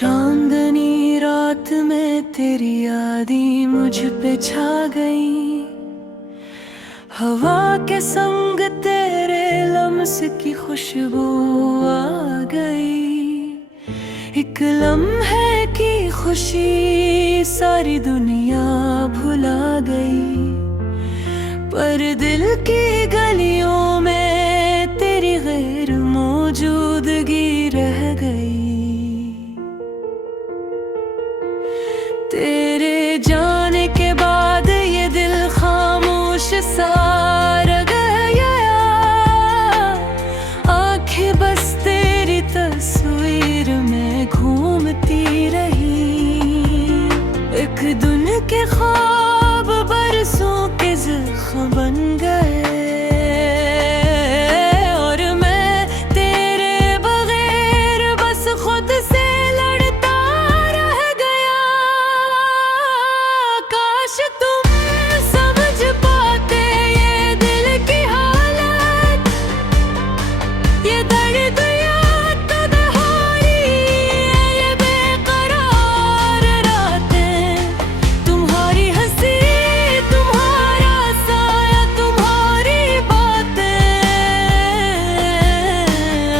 चांदनी रात में तेरी यादें मुझ पे छा गई। हवा के संग तेरे लम्स की खुशबू आ गई। एक लम्हे की खुशी सारी दुनिया भुला गई, पर दिल की गलियों में तेरी गैर मौजूदगी रह गई। तेरे जाने के बाद ये दिल खामोश सा रह गया। आंखें बस तेरी तस्वीर में घूमती रही। एक दिन के ख्वाब बरसों के ज़ख्म बन गए, और मैं तेरे बगैर बस खुद से लड़ता रह गया। काश तुम समझ पाते ये दिल की हालत, ये दर्द या तन्हाई, ये बेकरार रातें, तुम्हारी हंसी, तुम्हारा साया, तुम्हारी बातें।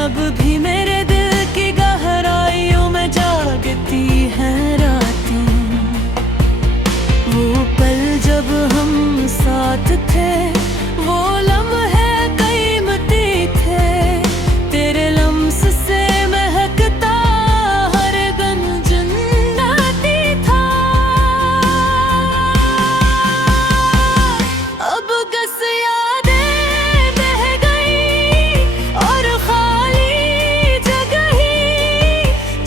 अब भी मेरे दिल की गहराइयों में जागती हैं रातें। वो पल जब हम साथ थे, वो लम्हे कीमती थे। तेरे लम्स से महकता हर गम जन्नती था। अब बस यादें बह गई और खाली जगह ही,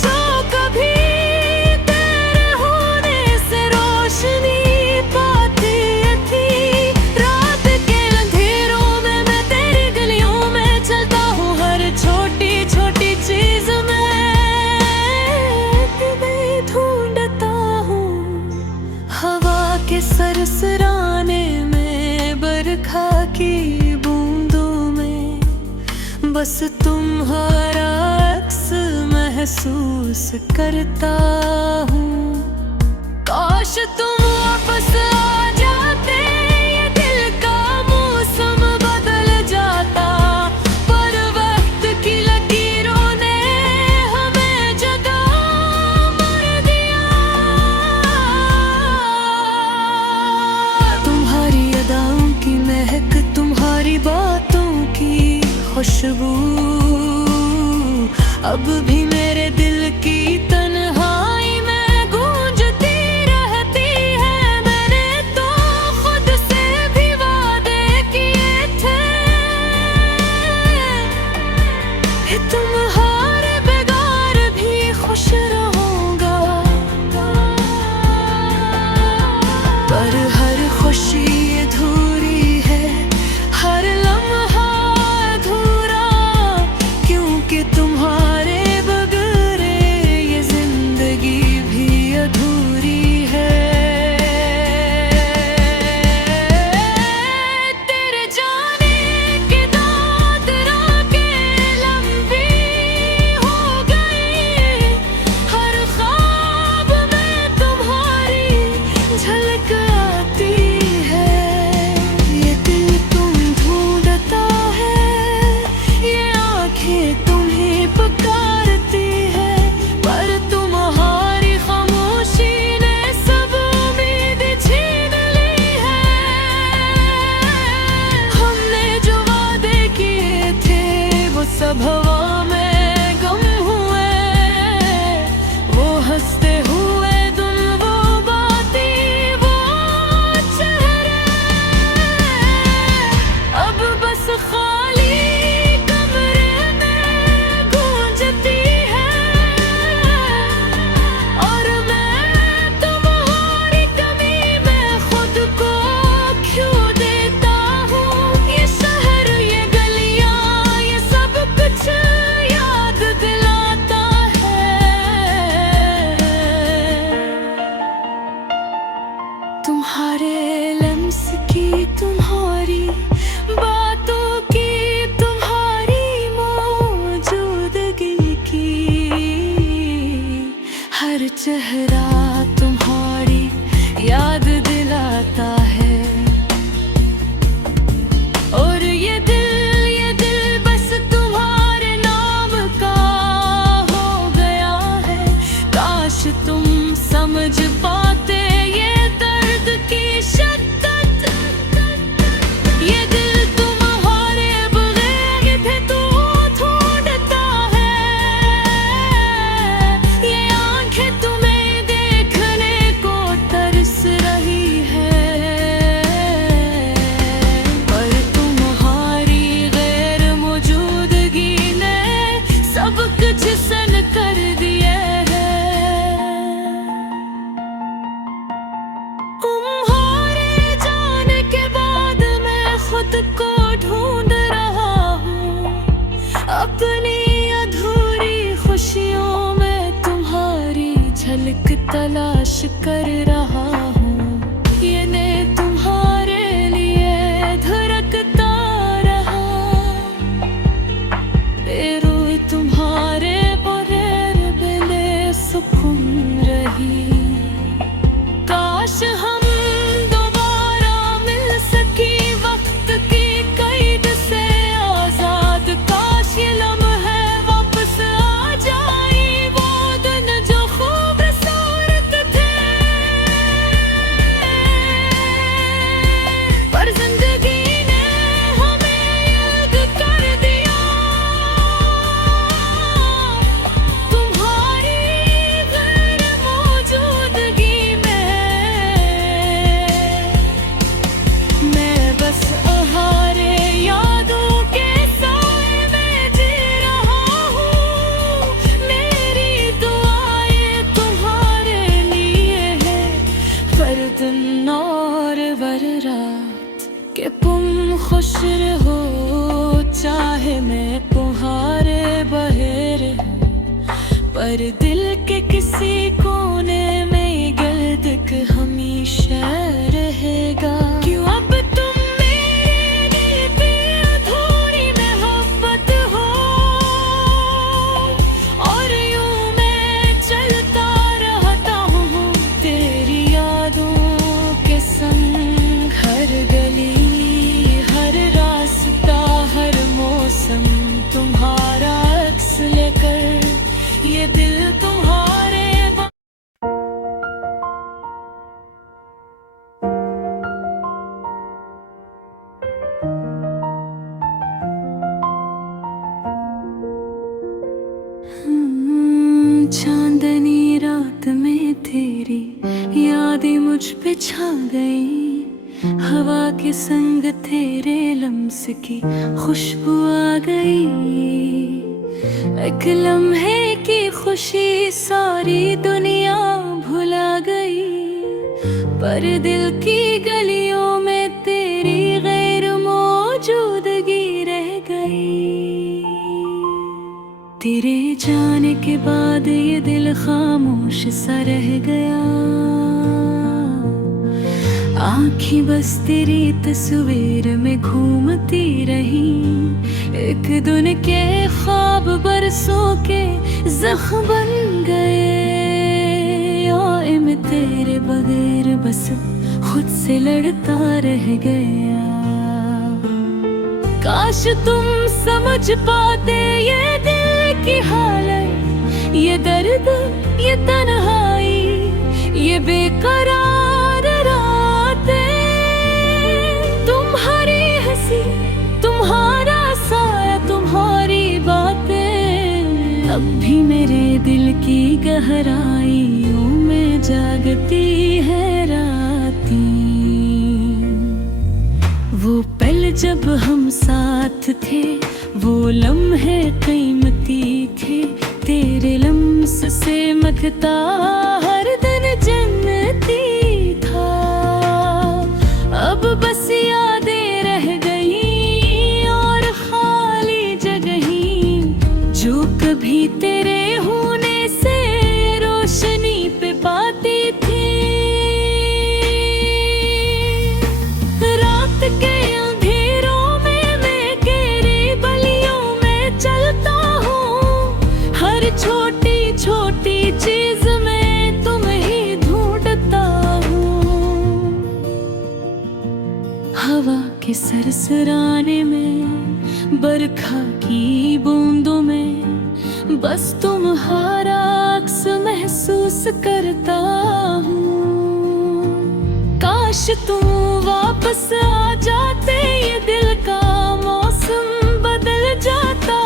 जो कभी तेरे होने से रोशनी पाती थी। रात के अंधेरों में मैं तेरी गलियों में चलता हूँ, हर छोटी छोटी चीज में तुम्हें ढूंढता हूँ। हवा के सरसराने में, बरखा की बूंदों में, बस तुम्हारा अक्स महसूस करता हूँ। काश तुम वापस आ जाते, ये दिल का मौसम बदल जाता, पर वक्त की लकीरों ने हमें जगा मर दिया। तुम्हारी अदाओं की महक, तुम्हारी बातों की खुशबू, अब भी मेरे दिल की तन्हाई में गूंजती रहती है। मैंने तो खुद से भी वादे किए थे, तुम्हारे बगैर भी खुश रहूंगा। पर हर खुशी अधूरी है, हर लम्हा अधूरा, क्योंकि तुम्हारे बगैर हर चेहरा तुम्हारी याद दिलाता है, और ये दिल बस तुम्हारे नाम का हो गया है। काश तुम समझ पाते ये दर्द की शिद्दत, ये दिल तुम्हारे बगैर भी तो ढूंढता है, ये आंखें तुम्हें देखने को तरस रही है, पर तुम्हारी गैर मौजूदगी ने सब कुछ सन कर दिया है। तुम्हारे जाने के बाद मैं खुद को ढूंढ रहा हूँ, अपनी अधूरी खुशियों में तुम्हारी झलक तलाश कर रहा हूँ। ये ने तुम्हारे लिए धड़कता रहा, बेरोए तुम्हारे बगैर बेले सुकून रही। काश हम दोबारा मिल सकी वक्त की कैद से आजाद, काश ये लम्हे वापस आ जाए वो दिन जो खूबसूरत थे, पर जिंदगी ने हमें याद कर दिया। तुम्हारी गैर मौजूदगी मैं बस अहारे यादों के साए में जी रहा हूँ। मेरी दुआएं तुम्हारे लिए है, पर दिन और वर रात के तुम खुश रहो, चाहे मैं तुम्हारे बहेर हूँ, पर दिल के किसी कोने में गर्दक हमेशा रहेगा। क्यों अब तुम मेरे दिल पे अधूरी मोहब्बत हो, और यूं मैं चलता रहता हूँ तेरी यादों के संग। हर गली हर रास्ता हर मौसम तुम्हारा अक्स लेकर, ये दिल तुम्हारे चांदनी रात में तेरी यादें मुझ पे छा गई, हवा के संग तेरे लम्स की खुशबू आ गई। एक लम्हे की खुशी सारी दुनिया भुला गई, पर दिल की गलियों में तेरी गैर मौजूदगी रह गई। तेरे जाने के बाद ये दिल खामोश सा रह गया, आँखें बस तेरी तस्वीर में घूमती रही। एक दिन के ख्वाब बरसों के जख्म बन गए, और मैं तेरे बगैर बस खुद से लड़ता रह गया। काश तुम समझ पाते ये दिल की हालत, ये दर्द ये तन्हाई ये बेकरार रातें। तुम्हारी हंसी तुम्हारा साया तुम्हारी बातें अब भी मेरे दिल की गहराइयों में जागती है रातें। वो पल जब हम साथ थे, वो लम्हे कीमती थे, तेरे लम्स से मखता हर दिन जन्नती था। अब बस यादें रह गई और खाली जगहें, जो कभी तेरे होने से रोशनी पे पाती थी। रात के अंधेरों में मैं तेरी गलियों में चलता हूँ, हर छोटी छोटी चीज में के सरसराने में, बरखा की बूंदों में बस तुम्हारा अक्स महसूस करता हूँ। काश तुम वापस आ जाते, ये दिल का मौसम बदल जाता,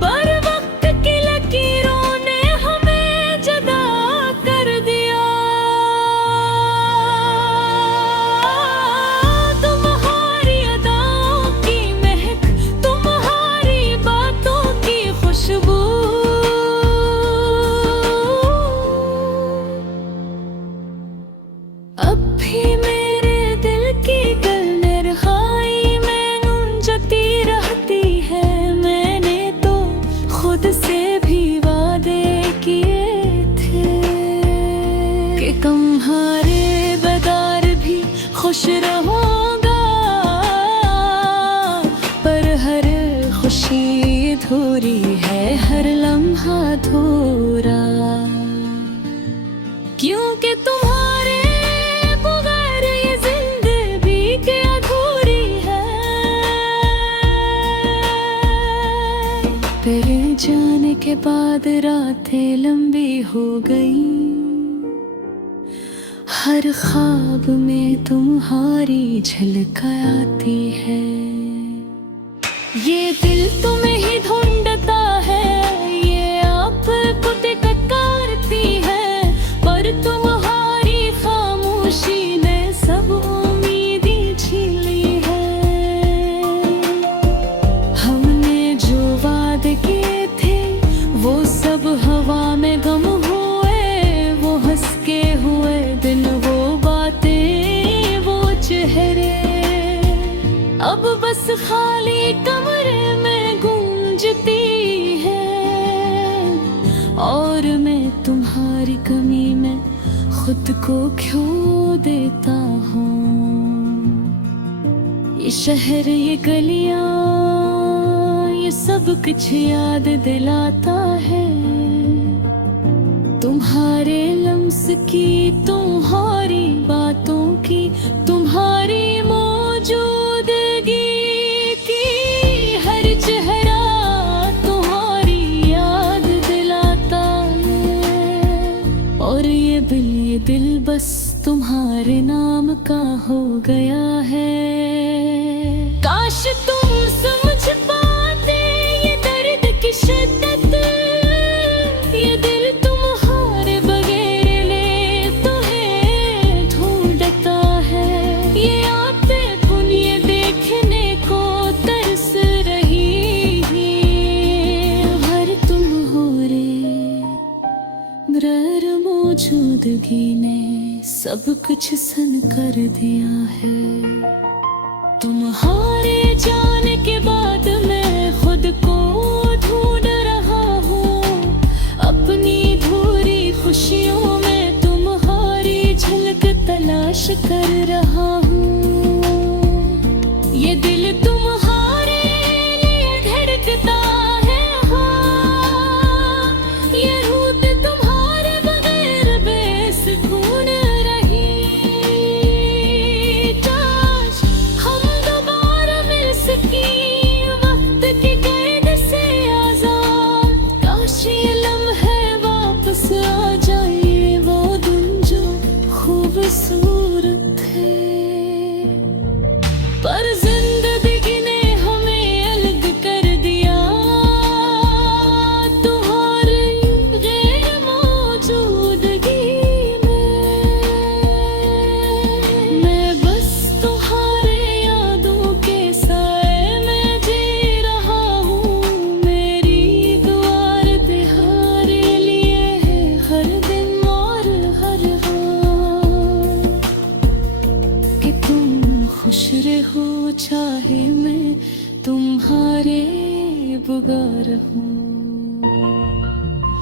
पर वक्त की लकीरों ने हमें जुदा कर दिया। तुम्हारी अदाओं की महक, तुम्हारी बातों की खुशबू, अब भी मेरे दिल की गलनिरखाई में गूंजती रहती है। मैंने तो खुद से भी वादे किए थे कि तुम्हारे बगैर भी खुश रहूंगा, पर हर खुशी अधूरी है, हर लम्हा अधूरा, क्योंकि तुम्हारे बगैर ये जिंदगी के अधूरी है। तेरे जाने के बाद रातें लंबी हो गई, हर ख्वाब में तुम्हारी झलक आती है। ये दिल तुम्हें ही ढूंढता है, ये आपको टटकारती है, पर तुम्हारी खामोशी ने सब उम्मीदें छीन ली है। हमने जो वादे किए थे वो सब हवा में गम हुए, वो हंस के हुए दिन, वो बातें, वो चेहरे, अब बस खाली कमरे में गूंजती है। और मैं तुम्हारी कमी में खुद को खो देता हूँ। ये शहर, ये गलियाँ, ये सब कुछ याद दिलाता है तुम्हारे लम्स की, तुम्हारी बातों की, तुम्हारी मौजूदगी की। हर चेहरा तुम्हारी याद दिलाता है, और ये दिल बस तुम्हारे नाम का हो गया है। काश तुम समझ पाते ये दर्द की शिद्दत, ये दिल तुम्हारे बगैर ले तुम्हें ढूंढता है। ये आंखें पुन ये देखने को तरस रही है, हर तुम हो रे मगर मौजूदगी ने सब कुछ सन कर दिया है। तुम्हारे जाने के बाद मैं खुद को ढूंढ रहा हूँ, अपनी अधूरी खुशियों में तुम्हारी झलक तलाश कर रहा हूँ। ये दिल तुम्हारे लिए धड़कता है, हाँ, ये रूह तुम्हारे बगैर बेसुकून रही। काश हम दोबारा मिल सके वक्त की कैद से आजाद, काश ये लम्हे वापस आ जाए, वो दिन जो खूबसूरत थे। पर जिंदगी ने हमें अलग कर दिया, तुम्हारी गैर मौजूदगी में। मैं बस तुम्हारे यादों के साए में जी रहा हूँ। मेरी दुआर तुम्हारे लिए है, हर दिन और हर रात, कि तुम खुश रहो चाहे मैं तुम्हारे बगैर हूँ।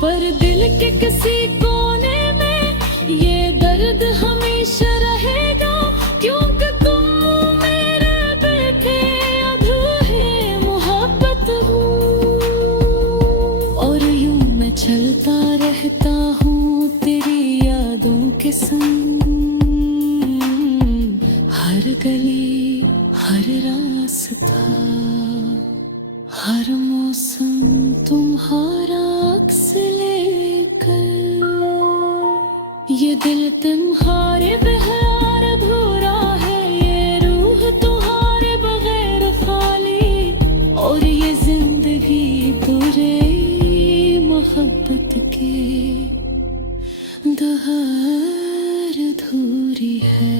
पर दिल के किसी कोने में ये दर्द हमेशा रहेगा, क्योंकि तुम मेरे दिल के अधूरे मोहब्बत हो। और यूं मैं चलता रहता हूँ तेरी यादों के संग, हर गली हर रास्ता, हर मौसम तुम्हारा अक्स लेकर, ये दिल तुम्हारे बगैर अधूरा है, ये रूह तुम्हारे बगैर खाली, और ये जिंदगी बुरे मोहब्बत के दहार अधूरी है।